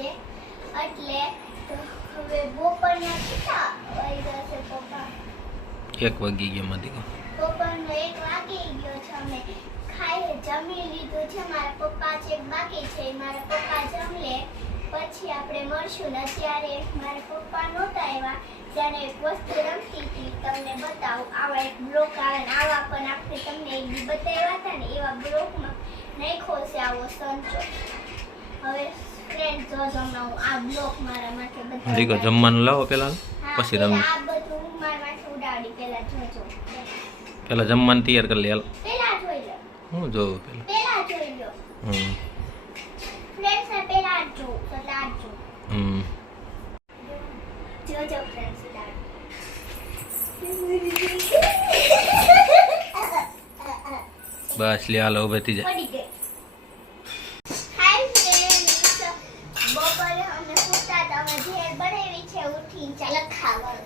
વાગે એટલે હવે બપોરના કેટલા વાગ્યા છે પપ્પા? 1 વાગી ગયો મધી. બપોરનો 1 વાગી ગયો છે. અમે ખાઈ જમી લીધું છે. મારા પપ્પા છે બાકી છે. મારા પપ્પા જમલે પછી આપણે મળશું. અત્યારે મારા પપ્પા નહોતા આવ્યા ત્યારે એક વસ્તુ રમતી હતી, તમને બતાવું. આવા એક બ્લોક આવે ને આવા પણ આપણે તમને એક દી બતાવ્યા હતા ને એવા બ્લોકમાં નાખ્યો છે આવો સંચો. હવે ફ્રેન્ડ જો તમને હું આ બ્લોક મારા માટે બતાવું. દીકો જમવાનું લાવો પેલા પછી રમી. આ બધું મારા માટે ઉડાડી પેલા જોજો. પેલા જમવાનું તૈયાર કરી લે. પેલા જોઈ લો. હું જોઉં પેલા જોઈ લો. ફ્રેન્ડ્સ ને પેલા જો તો લાડ જો. જોજો ફ્રેન્ડ્સ લાડ. બસ લે હાલો બેઠી જા. પડી ગઈ. હાય ફ્રેન્ડ્સ, બપોરે અમે સૂતા હતા. અમે ભેળ બનાવી છે ઉઠીને ચાલો ખાવા.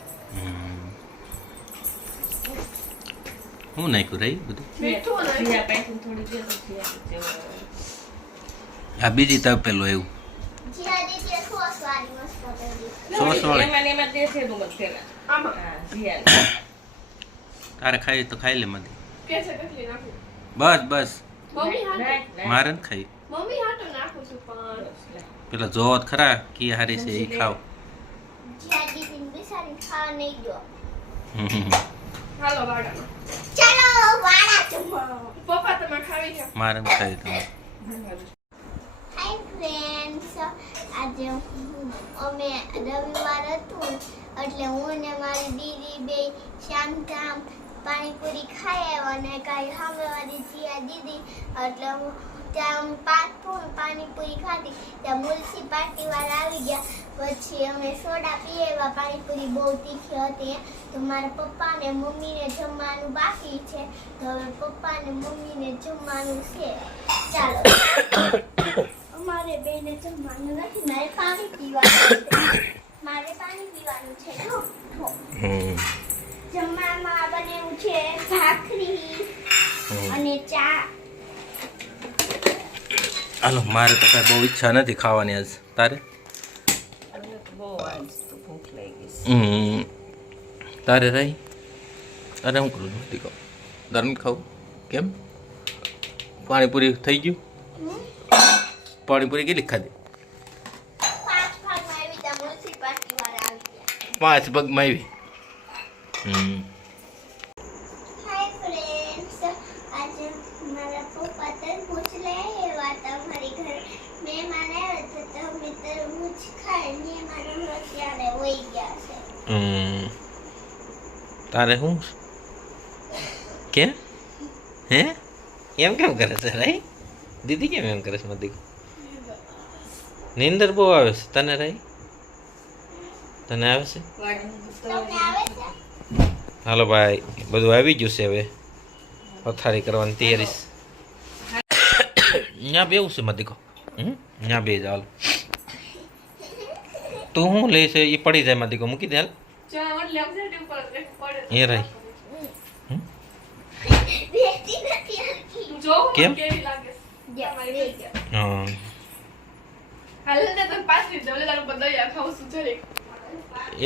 હું નાખ્યું રહી બધું. આ બીજી તપેલું એવું જીરા દીદી સોસ વાળી મસ્ત કરી. સોસ વાળી તારે ખાઈ તો ખાઈ લે મધી. બસ બસ મારે ને ખાઈ પેલા જોત ખરા કી હારી છે એ ખાવ. જીરા દીદીને બિસારીને ખાવા નહીં દો. હાલો વાડામાં. ચાલો વાડા જમો. પપ્પા તમે ખાવી છે. મારે ને ખાઈ તમે. હાય ફ્રેન્ડ્સ, આજે અમે રવિવાર હતું એટલે હું ને મારી દીદી બે શામધામ પાણીપુરી ખાઈ આવ્યા અને કાંઈ સામેવાળી જીયા દીદી એટલે ત્યાં પાણીપુરી ખાધી. ત્યાં મ્યુનિસિપાલિટીવાળા આવી ગયા. પછી અમે સોડા પી આવ્યા. પાણીપુરી બહુ તીખી હતી તો મારા પપ્પા ને મમ્મીને જમવાનું બાકી છે. તો હવે પપ્પા ને મમ્મીને જમવાનું છે. ચાલો અમારે બેને જમવાનું નથી. મારે પાણી પીવાનું છે. જમવામાં બનેવું છે ભાખરી અને ચા. હાલો મારે તો કઈ બહુ ઈચ્છા નથી ખાવાની આજ. તારે તારે રહી તારે શું કરું દીકો? તારે નથી ખાવું કેમ? પાણીપુરી થઈ ગયું? પાણીપુરી કેટલી ખાધી? 5 ભાગમાં આવી. હાય ફ્રેન્ડ્સ, આજે મારા પપ્પા તરબૂચ લઈ આવ્યા હતા. અમારી ઘરે મહેમાન આવ્યા હતા તો અમે તરબૂચ ખાઈ મહેમાન હમણાં ત્યારે વહી ગયા છે. તારે શું કે હે એમ કેમ કરે છે રાઈ? દીદી કેમ એમ કરે છે મધી? નીંદર બહુ આવે છે તને રાઈ? તને આવે છે? તમને આવે છે? હાલો ભાઈ બધું આવી ગયું છે. હવે પથારી કરવાની તૈયારી. અહીંયા બેવું છે મધીકો. અહીંયા બે જ હાલ. તું શું લે છે એ પડી જાય મધીકો મૂકી દે હાલ. એ રહી કેમ? હા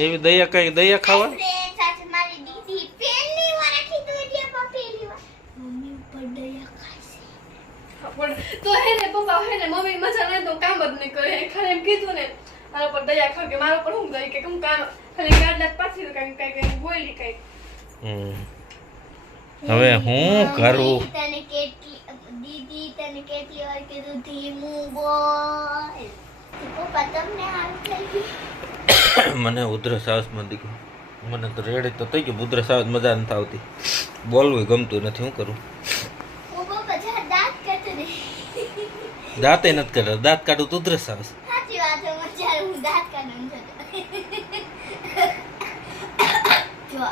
એવી દયા કઈ દયા ખાવા? ફ્રેન્ડ્સ, આજે મારી દીદી પહેલી વાર આખી દુનિયામાં પહેલી વાર મમ્મી ઉપર દયા ખાશે. તો હે ને પપ્પા હે ને મમ્મી મજા નહીં તો કામ જ નહીં કરે. ખાલી એમ કીધું ને મારા પર દયા ખાવ કે મારા પર હું દઈ કે કેમ કામ ખાલી ગાડલા પાછી કઈ બોલી કઈ. હવે હું કરું? દીદી તને કેટલી વાર કીધું ધીમું બોલ. પપ્પા તમને હારું થઈ ગયું? મને ઉધરસ આવે મધી. મને તો રેડી તો થઈ ગયું. ઉધરસ આવે મજા નથી આવતી. બોલવું ગમતું નથી. શું કરું? ઓ પપ્પા જા દાંત કાઢો ને. દાંતે નથી કરતા. દાંત કાઢું તો ઉધરસ આવે. સાચી વાત છે. મજા હું દાંત કાઢું જો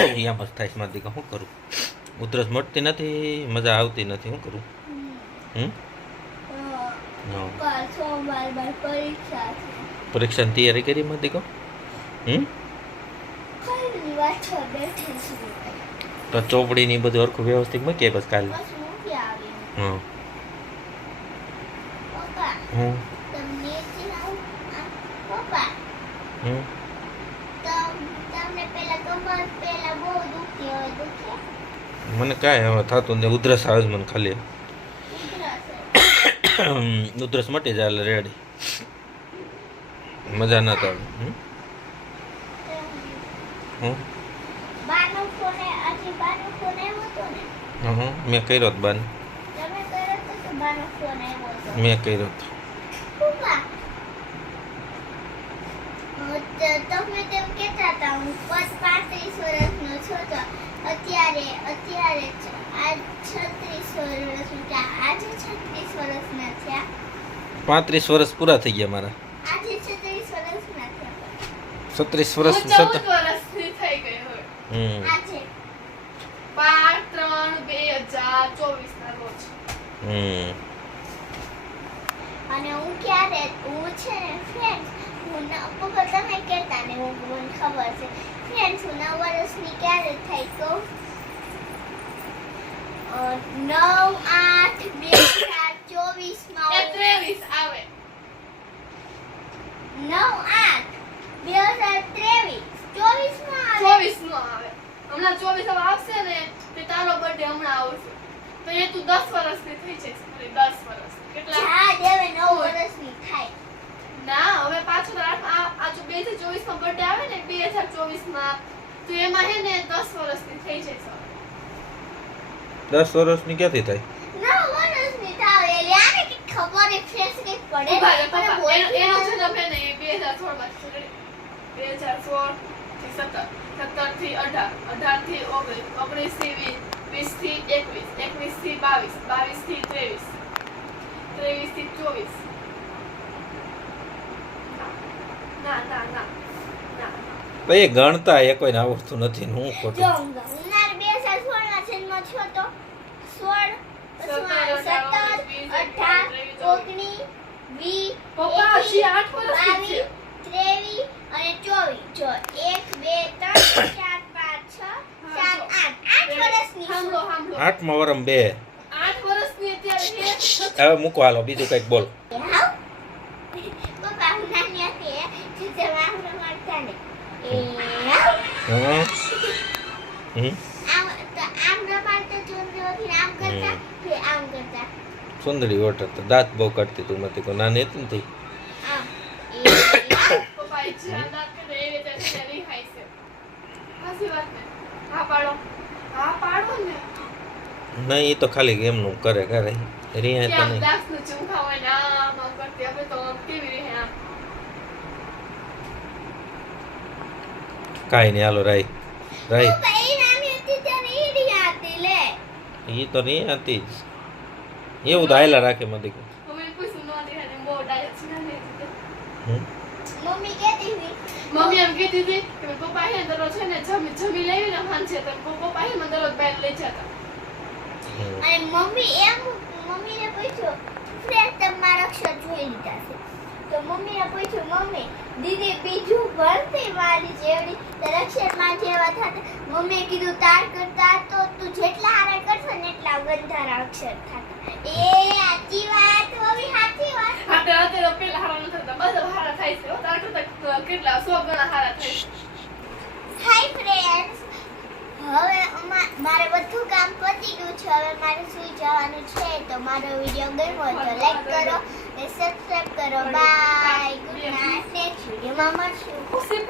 અહીંયા બસ થાય મધી. શું કરું? ઉધરસ મળતી નથી. મજા આવતી નથી. શું કરું? સોમવાર પરીક્ષા છે. પરીક્ષાની તૈયારી કરી મધી કહો? કઈ વાત છે બેઠી છું. તો ચોપડી ની બધું હરખું વ્યવસ્થિત મૂકીએ બસ કાલે. બસ મૂકી આવી. હા હું તમને પપ્પા હું તમને પેલા કમર પેલા બહુ દુખતી હોય દુખે મને કાંઈ હવે થતું ને ઉધરસ આવે છે મને ખાલી ઉધરસ ઉધરસ મટી જાય એટલે રેડી મજા ના આવે હું બાનો ફોન આજે બાનો ફોન આવ્યો હતો ને મેં કર્યો તો બાન તમે કર્યો હતો કે બાનો ફોન આવ્યો હતો મેં કર્યો તો પપ્પા તમે તેમ કહેતા હતા હું 35 વર્ષનો છું તો અત્યારે આજ 36 વર્ષનો થયા આજે 36 વર્ષના થયા 35 વર્ષ પૂરા થઈ ગયા મારા આજે 36 વર્ષના થયા 36 હું વર્ષ 14 વર્ષની થઈ ગઈ હોય આજે 5/3/2024 ના રોજ અને હું ક્યારે હું છે ને ફ્રેન્ડ્સ હું પપ્પા તમે કહેતા ને હું મને ખબર છે ફ્રેન્ડ્સ હું 9 વર્ષની ક્યારે થઈ કહું 9/8/2024 માં એ 23 આવે 9/8/2023 24 માં આવે 24 નો આવે હમણાં 24 હવે આવશે ને તે તારો બર્થડે હમણાં આવશે તો એ તું 10 વર્ષની થઈ જઈશ ખાલી 10 વર્ષ કેટલા જા દેવે 9 વર્ષની થાય ના હવે પાછું તો આ જો 2024 માં બર્થડે આવે ને 2024 માં તો એમાં હે ને 10 વર્ષની થઈ જઈશ હવે 10 વર્ષની ક્યાંથી થાય 9 વર્ષની થાય એટલે આને કે ખબર એ ફેસ કે પડે ઉભા રહે અને પપ્પા બોલતી એનો નથી. જન્મ હે ને એ 2016 માં છે 2016 થી 17 17 થી 18 18 થી 19 19 થી 20 થી 21 21 થી 22 22 થી 23 23 થી 24 ના ના ના ના તો એ ગણતા એ કોઈને આવડતું નથી ને હું ખોટું જો ઉનાળ 2016 માં જન્મ થયો તો 16 17 18 19 20 પપ્પા હજી 8 વર્ષની છે 22 23 અને 24 જો 1 2 3 4 5 6 7 8 8 વર્ષની છું. સાંભળો સાંભળો 8મા વરમ 2 8 વર્ષની અત્યારે છે હવે મૂકો હાલો બીજું કંઈક બોલ હાવ? પપ્પા હું નાની હતી જે આમ રમતા ને હાવ? હમ આમ તો આમ રમાડતા ચોંદરીઓથી આમ કરતા કે આમ કરતા સુંદરી ઓટર તો દાંત બહુ કાઢતી તું મતી કો નાની હતી ને તી આમ પપ્પા એ છે અંદાજ કે એ રીતે તેરી ખાઈ છે હાસી વાત ને હા પાડો ને નહીં એ તો ખાલી એમનું કરે કરે રિયા તો કેમ નહીં દાસ નું ચૂંખા હોય ને આમ કરતી હવે તો કેવી રહે આમ કાંઈ નહીં હાલો રાઈ પપ્પા એ નાની હતી ત્યારે એ રિયા હતી લે એ તો રિયા હતી જ એવું તો હાયલા રાખે મતી કો મમ્મી પૂછું ન દે ને બહુ ડાયટ છે ને મમ્મી કહેતી હતી મમ્મી એમ કહેતી હતી કે પપ્પા હે દરરોજ છે ને જમી લેવી ને ખાન છે તો પપ્પા હે મને દરરોજ બહાર લઈ જતા અને મમ્મીને પૂછ્યું ફ્રેન્ડ તમારા અક્ષર જોઈ લીધા છે તો મમ્મીને પૂછ્યું મમ્મી દીદી બીજું ભણતી મારી જેવડી તો અક્ષરમાં જેવા થતા મમ્મીએ કીધું તાર કરતા તો તું જેટલા હારા કરશો ને એટલા ગંધારા અક્ષર થતા એ સાચી વાત મમ્મી સાચી વાત અત્યારે પેલા હારા નથી થતા બધા હારા થાય છે તાર કરતા કેટલા 100 ગણા હારા થાય છે હાય ફ્રેન્ડ્સ હવે મારે બધું કામ પતી ગયું છે હવે મારે સુઈ જવાનું છે તો મારો વિડીયો ગમ્યો તો લાઈક કરો અને સબસ્ક્રાઇબ કરો બાય ગુડ નાઇટ નેક્સ્ટ વિડીયોમાં મળશું ખુશી